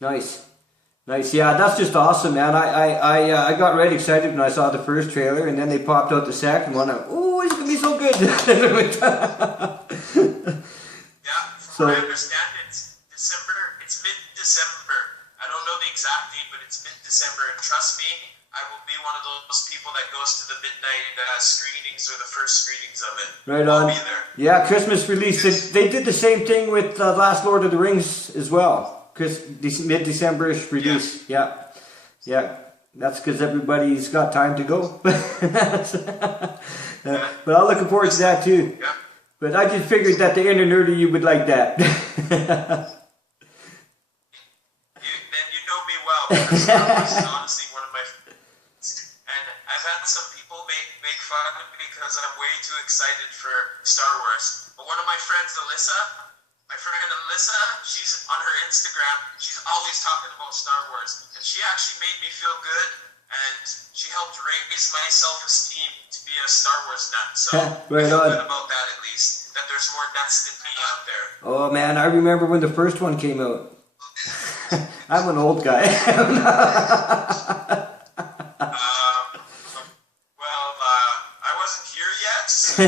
nice. Yeah, that's just awesome, man. I got really excited when I saw the first trailer, and then they popped out the second one. Oh, it's gonna be so good. Yeah, from what I understand, it's December. It's mid-December. I don't know the exact date, but it's mid-December, and trust me, I will be one of those people that goes to the midnight screenings or the first screenings of it. Right on. I'll be there. Yeah, Christmas release. They did the same thing with Last Lord of the Rings as well. Mid-December-ish release. Yeah. That's because everybody's got time to go. But I'm looking forward to that too. Yeah. But I just figured that the inner nerd of you would like that. Then you know me well, because Star Wars is honestly one of my favorites. And I've had some people make fun of me because I'm way too excited for Star Wars. But one of my friends, Alyssa, she's on her Instagram, she's always talking about Star Wars. And she actually made me feel good, and she helped raise my self-esteem to be a Star Wars nut. So right I feel on. good about that at least, that there's more nuts than me out there. Oh man, I remember when the first one came out. I'm an old guy. I wasn't here yet. So,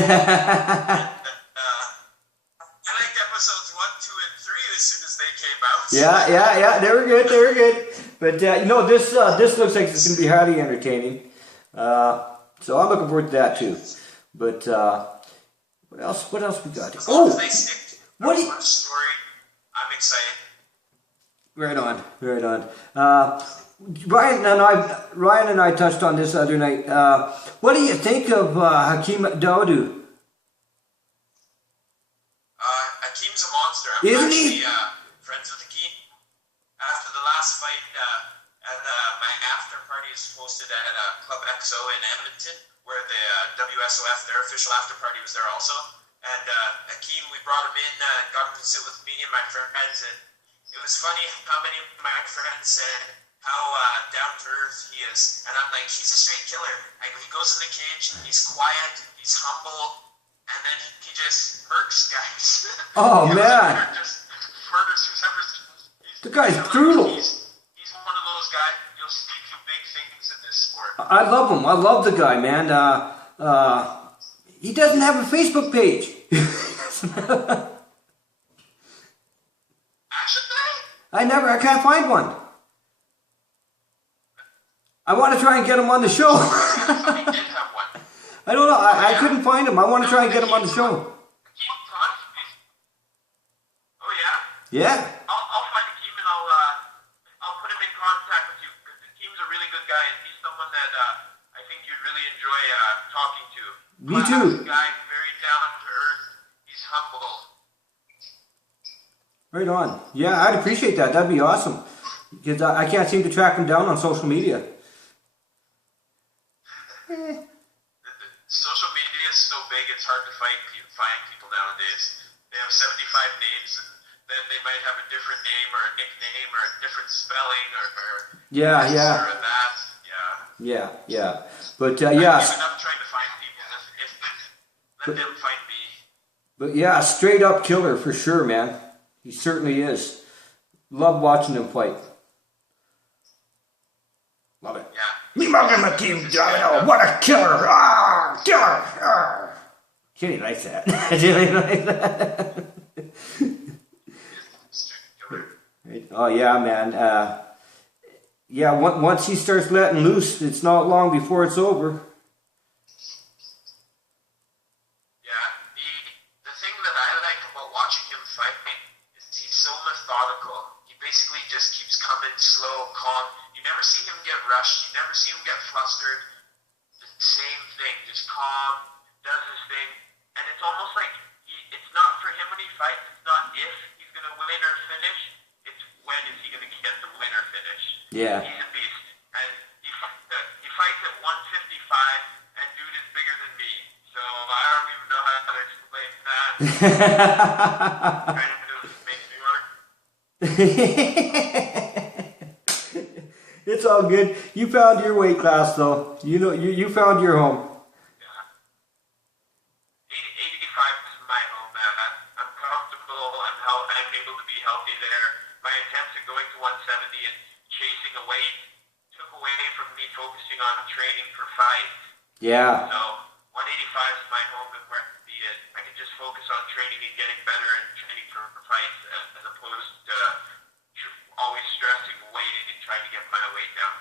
I liked episodes 1, 2, and 3 as soon as they came out. Yeah, they were good. But this looks like it's going to be highly entertaining. So I'm looking forward to that too. But what else we got? As long as they stick to story, I'm excited. Right on. Ryan and I touched on this other night. What do you think of Hakeem Dawodu? Hakeem's a monster. I'm Isn't actually he? Friends with Hakeem. After the last fight, at my after party is hosted at Club XO in Edmonton, where the WSOF, their official after party, was there also. And Hakeem, we brought him in, got him to sit with me and my friends, and it was funny how many of my friends said how down to earth he is. And I'm like, he's a straight killer. Like, he goes in the cage, he's quiet, he's humble, and then he just murks guys. Oh, man. Just murders whoever. The guy's brutal. He's one of those guys, you'll see some big things in this sport. I love him. I love the guy, man. He doesn't have a Facebook page. Actually? I can't find one. I want to try and get him on the show. I did have one. I don't know. I couldn't find him. I want to try and get him on the show. Oh, yeah? Yeah. I'll find Hakeem and I'll put him in contact with you, because Hakeem's a really good guy, and he's someone that I think you'd really enjoy talking to. Me too. Guy, very down to earth. He's humble. Right on. Yeah, I'd appreciate that. That'd be awesome. Because I can't seem to track him down on social media. Social media is so big, it's hard to find people nowadays. They have 75 names, and then they might have a different name or a nickname or a different spelling or Yeah. this or that. Yeah. But I'm yeah. giving up trying to find people. Let them find me. But yeah, straight up killer for sure, man. He certainly is. Love watching him fight. Love it. Yeah. Mean-Muggin my team, Domino. What a killer! Ah, killer! Ah. Chinny likes that. Chinny likes that. Right. Oh yeah, man. Yeah, once he starts letting loose, it's not long before it's over. Yeah. The thing that I like about watching him fight is he's so methodical. He basically just keeps coming slow, calm. You never see him get rushed. You never see him get flustered. The same thing, just calm, does his thing. And it's almost like it's not for him when he fights. It's not if he's going to win or finish. It's when is he going to get the win or finish. Yeah. He's a beast. And he fights at 155, and dude is bigger than me. So I don't even know how to explain that. Kind of makes me want to... It's all good. You found your weight class, though. You know, you found your home. Yeah. 85 is my home, man. I'm comfortable. I'm able to be healthy there. My attempts at going to 170 and chasing a weight took away from me focusing on training for fights. Yeah. So 185 is my home and where I can be at. I can just focus on training and getting better and training for fights as opposed to always stressing weight and trying to get my weight down.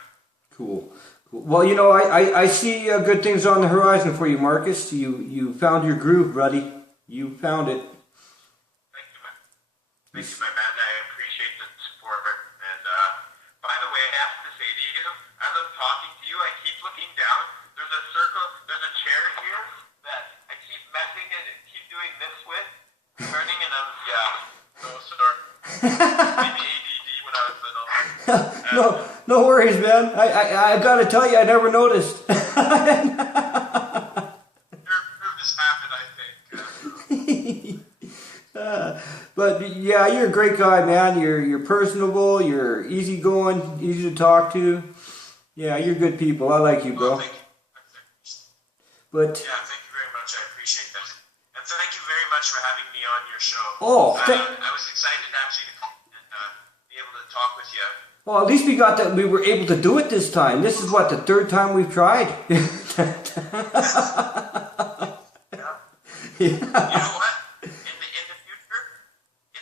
Cool. Well, you know, I see good things on the horizon for you, Marcus. You found your groove, buddy. You found it. Thank you, man. Thank you, my man. I appreciate the support. And by the way, I have to say to you, as I'm talking to you, I keep looking down. There's a circle, there's a chair here that I keep messing and keep doing this with, turning, and I'm, so sorry. Maybe ADD when I was little. No worries, man. I gotta tell you, I never noticed. Nervous habit, I think. But yeah, you're a great guy, man. You're personable. You're easygoing, easy to talk to. Yeah, you're good people. I like you, bro. Well, thank you. But yeah, thank you very much. I appreciate that. And thank you very much for having me on your show. I was excited actually to come and be able to talk with you. Well, at least we were able to do it this time. This is what, the third time we've tried. Yeah. You know what? In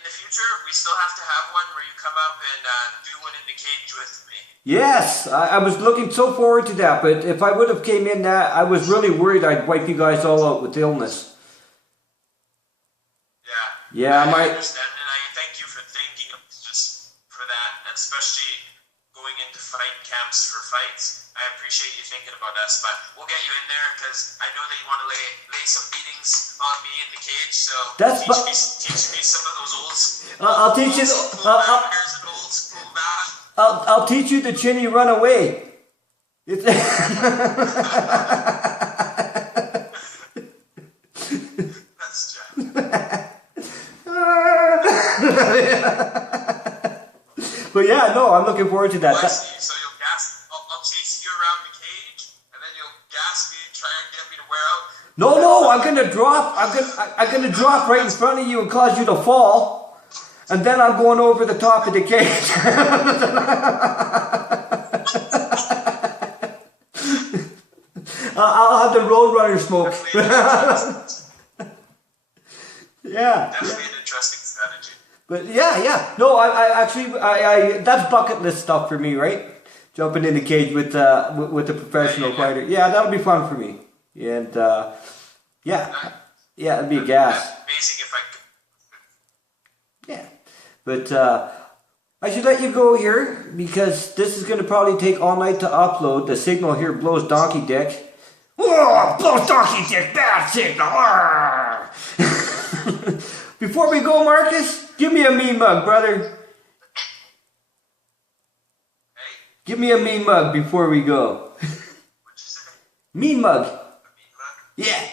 the future, we still have to have one where you come up and do one in the cage with me. Yes, I was looking so forward to that, but if I would have came in that, I was really worried I'd wipe you guys all out with illness. Yeah, I understand, and I thank you for thinking of just for that, and especially going into fight I appreciate you thinking about us, but we'll get you in there because I know that you want to lay some beatings on me in the cage. So teach me some of those old. I'll teach you. I'll teach you the Chinny run away. It's That's Jack. But yeah, no, I'm looking forward to that. So you'll gas. I'll chase you around the cage, and then you'll gas me and try and get me to wear out. No, I'm gonna drop. I'm gonna drop right in front of you and cause you to fall, and then I'm going over the top of the cage. I'll have the Roadrunner smoke. Yeah. Definitely an interesting strategy. But yeah. No, I actually that's bucket list stuff for me, right? Jumping in the cage with a professional fighter. Yeah, that'll be fun for me. And yeah, it'd be a gas. Amazing if I could. Yeah, but I should let you go here because this is gonna probably take all night to upload. The signal here blows donkey dick. Whoa, blows donkey dick, bad signal. Before we go, Marcus, give me a mean mug, brother. Hey? Give me a mean mug before we go. What'd you say? Mean mug. A mean mug? Yeah.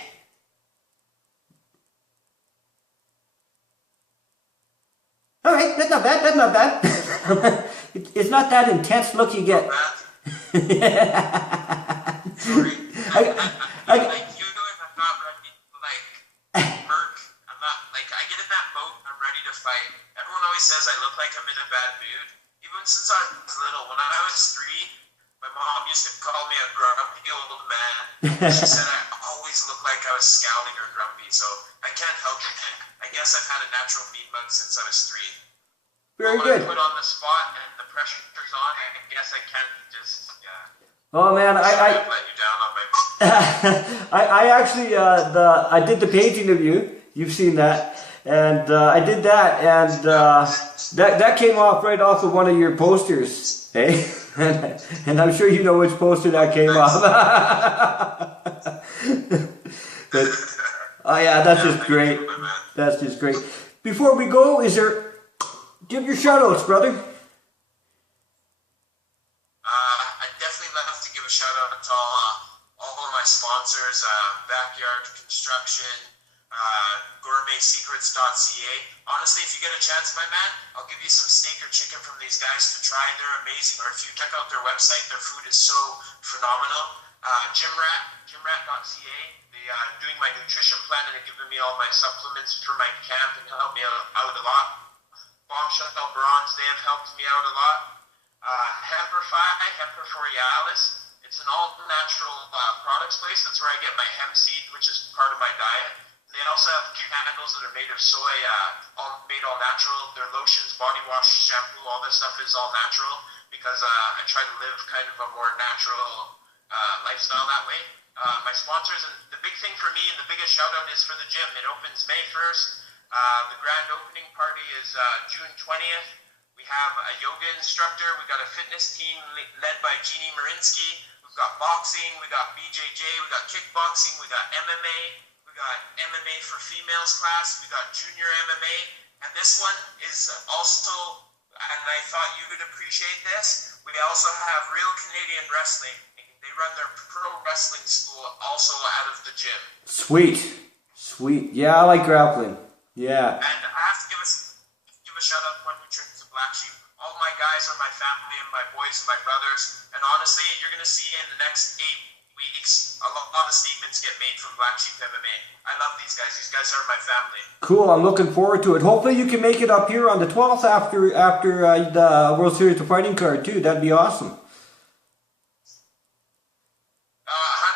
All right, that's not bad. It's not that intense look you get. Sorry. Like you, I'm not ready to murk. I'm not I get in that mode. I'm ready to fight. Everyone always says I look like I'm in a bad mood. Even since I was little, when I was 3, my mom used to call me a grumpy old man. She said I always looked like I was scowling or grumpy, so I can't help it. I guess I've had a natural mean mug since I was 3. Very when good. I put on the spot and the pressure's on, I guess I can't just, Oh man, let you down on my. I actually I did the painting of you. You've seen that, and I did that, and that came off right off of one of your posters, eh? And I'm sure you know which poster that came off. But, oh yeah, that's just great. That's just great. Before we go, give your shout-outs, brother. I'd definitely love to give a shout out to all of my sponsors, Backyard Construction, GourmetSecrets.ca. Honestly, if you get a chance, my man, I'll give you some steak or chicken from these guys to try. They're amazing. Or if you check out their website, their food is so phenomenal. Gymrat.ca. They doing my nutrition plan and they're giving me all my supplements for my camp and help me out a lot. Bombshell Bronze, they have helped me out a lot. Hemperforialis, it's an all-natural products place. That's where I get my hemp seed, which is part of my diet. They also have candles that are made of soy, made all natural. Their lotions, body wash, shampoo, all this stuff is all natural because I try to live kind of a more natural lifestyle that way. My sponsors, and the big thing for me and the biggest shout-out is for the gym. It opens May 1st. The grand opening party is June 20th. We have a yoga instructor. We got a fitness team led by Jeannie Marinsky. We've got boxing. We got BJJ. We got kickboxing. We got MMA. We got MMA for females class. We got junior MMA. And this one is also, and I thought you would appreciate this, we also have Real Canadian Wrestling. They run their pro wrestling school also out of the gym. Sweet. Yeah, I like grappling. Yeah. And I have to give a shout out to my nutrition to Black Sheep. All my guys are my family and my boys and my brothers. And honestly, you're going to see in the next 8 weeks, a lot of statements get made from Black Sheep MMA. I love these guys. These guys are my family. Cool. I'm looking forward to it. Hopefully you can make it up here on the 12th after the World Series of Fighting card too. That'd be awesome.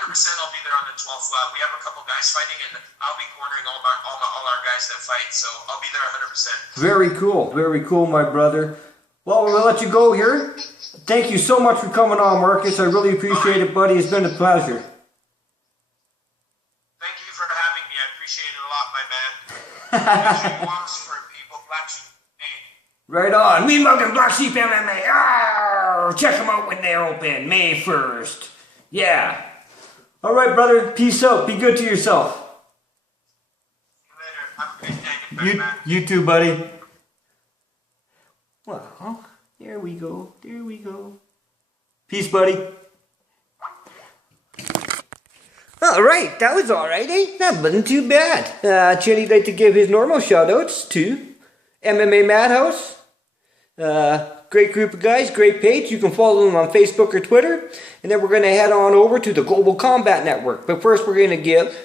100% I'll be there on the 12th. We have a couple guys fighting, and I'll be cornering all our guys that fight. So I'll be there 100%. Very cool, my brother. Well, we'll let you go here. Thank you so much for coming on, Marcus. I really appreciate it, buddy. It's been a pleasure. Thank you for having me. I appreciate it a lot, my man. Make sure you watch for people, Black Sheep. Right on. Mean-Muggin Black Sheep MMA. Arr! Check them out when they're open, May 1st. Yeah. All right, brother. Peace out. Be good to yourself. See you later. Have a great day. You too, buddy. Well, there we go. There we go. Peace, buddy. All right, that was all right, eh? That wasn't too bad. Chinny'd like to give his normal shout-outs to MMA Madhouse. Great group of guys, great page. You can follow them on Facebook or Twitter. And then we're going to head on over to the Global Combat Network. But first we're going to give...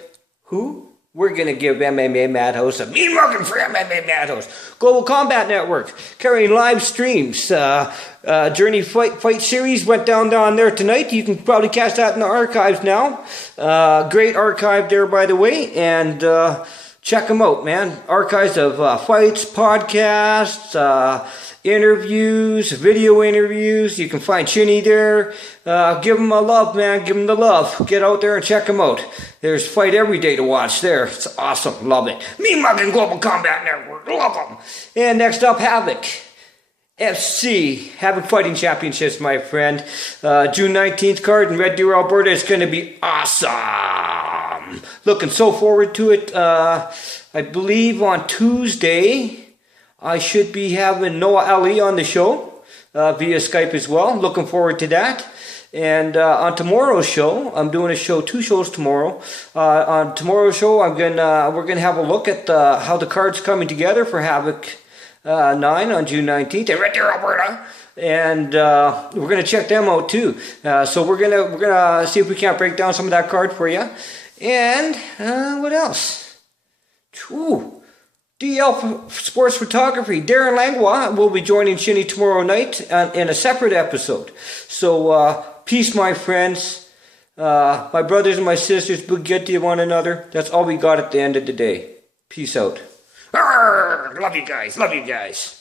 Who? We're going to give MMA Madhouse a Mean-Muggin for MMA Madhouse. Global Combat Network, carrying live streams. Journey Fight Series went down there tonight. You can probably catch that in the archives now. Great archive there, by the way. And check them out, man. Archives of fights, podcasts, interviews, video interviews. You can find Chinny there. Give them a love, man. Give them the love. Get out there and check them out. There's Fight Every Day to watch there. It's awesome. Love it. Mean-Muggin Global Combat Network. Love them. And next up, Havoc FC. Havoc Fighting Championships, my friend. June 19th card in Red Deer, Alberta. It's going to be awesome. Looking so forward to it. I believe on Tuesday, I should be having Noah Ali on the show via Skype as well. Looking forward to that. And on tomorrow's show, I'm doing a show, 2 shows tomorrow. On tomorrow's show, we're gonna have a look at how the card's coming together for Havoc 9 on June 19th in Red Deer, Alberta. And we're gonna check them out too. So we're gonna see if we can't break down some of that card for you. And what else? Ooh. DL Sports Photography, Darren Langlois will be joining Chinny tomorrow night in a separate episode. So, peace, my friends. My brothers and my sisters, be good to one another. That's all we got at the end of the day. Peace out. Arr, love you guys. Love you guys.